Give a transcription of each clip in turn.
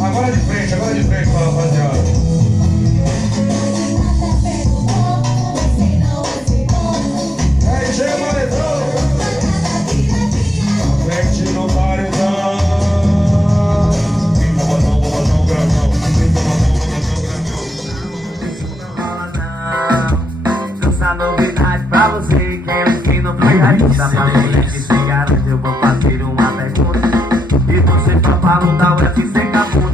Agora de frente, rapaziada. Aí chega o paredão. Frente no paredão. Bombadão, grandão. Essa novidade pra você, que não foi ainda. Pra mulher que se garante, eu vou fazer uma pergunta. E você topa lutar o UFC Caputo?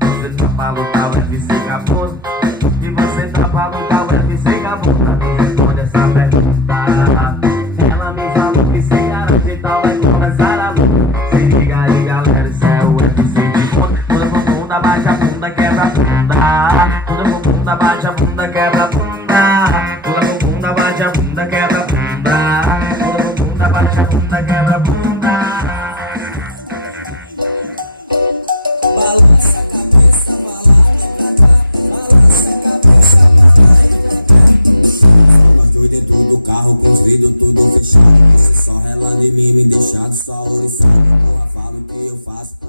Você topa lutar o UFC Caputo? E você topa lutar o UFC Caputo? Me responde essa pergunta. Ela me falou que se garante, então vai começar a luta. Se liga aí, galera, isso é o UFC de ponta. Quando eu vou bunda, bate a bunda, quebra a bunda. Quando eu vou bunda, bate a bunda, quebra a bunda. Quando eu vou bunda, bate a bunda, quebra a bunda. Quando eu vou bunda, bate a bunda, quebra a bunda. Balança a cabeça, balada pra cá. Balança a cabeça, balada. Nós dois dentro do carro com os vidros tudo fechado. Você só relando em mim, me deixando só oriçado. Eu falo o que eu faço.